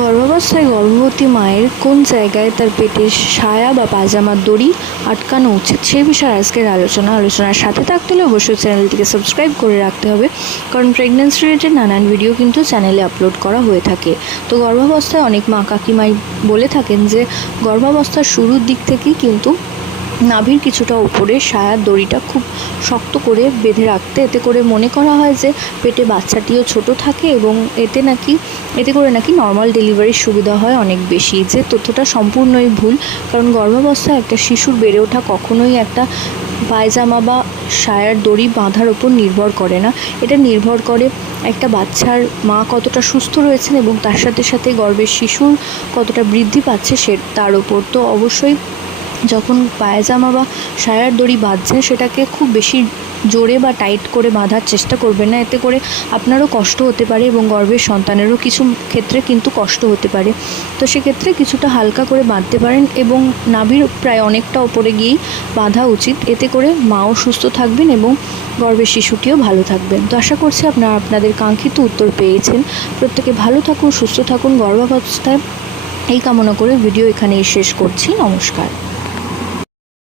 গর্ভাবস্থায় গর্ভবতী মায়ের কোন জায়গায় তার পেটের সায়া বা পাজামার দড়ি আটকানো উচিত সেই বিষয়ে আজকের আলোচনা। আলোচনার সাথে থাকতে হলে অবশ্যই চ্যানেলটিকে সাবস্ক্রাইব করে রাখতে হবে, কারণ প্রেগনেন্সি রিলেটেড নানান ভিডিও কিন্তু চ্যানেলে আপলোড করা হয়ে থাকে। তো গর্ভাবস্থায় অনেক মা কাকিমাই বলে থাকেন যে, গর্ভাবস্থার শুরুর দিক থেকেই কিন্তু নাভির কিছুটা উপরে সায়ার দড়িটা খুব শক্ত করে বেঁধে রাখতে, এতে করে মনে করা হয় যে পেটে বাচ্চাটিও ছোট থাকে এবং এতে নাকি, এতে করে নাকি নর্মাল ডেলিভারির সুবিধা হয় অনেক বেশি। যে তথ্যটা সম্পূর্ণই ভুল, কারণ গর্ভাবস্থায় একটা শিশুর বেড়ে ওঠা কখনোই একটা পায়জামা বা সায়ার দড়ি বাঁধার ওপর নির্ভর করে না। এটা নির্ভর করে একটা বাচ্চার মা কতটা সুস্থ রয়েছেন এবং তার সাথে সাথে গর্ভের শিশুর কতটা বৃদ্ধি পাচ্ছে সে, তার ওপর। তো অবশ্যই যখন পায়জামা বা সায়ার দড়ি বাঁধছেন সেটাকে খুব বেশি জোরে বা টাইট করে বাঁধার চেষ্টা করবেন না। এতে করে আপনারও কষ্ট হতে পারে এবং গর্ভের সন্তানেরও কিছু ক্ষেত্রে কিন্তু কষ্ট হতে পারে। তো সেক্ষেত্রে কিছুটা হালকা করে বাঁধতে পারেন এবং নাভির প্রায় অনেকটা ওপরে গিয়েই বাঁধা উচিত। এতে করে মাও সুস্থ থাকবেন এবং গর্ভের শিশুটিও ভালো থাকবেন। তো আশা করছি আপনারা আপনাদের কাঙ্ক্ষিত উত্তর পেয়েছেন। প্রত্যেকে ভালো থাকুন, সুস্থ থাকুন। গর্ভাবস্থায় এই কামনা করে ভিডিও এখানেই শেষ করছি। নমস্কার।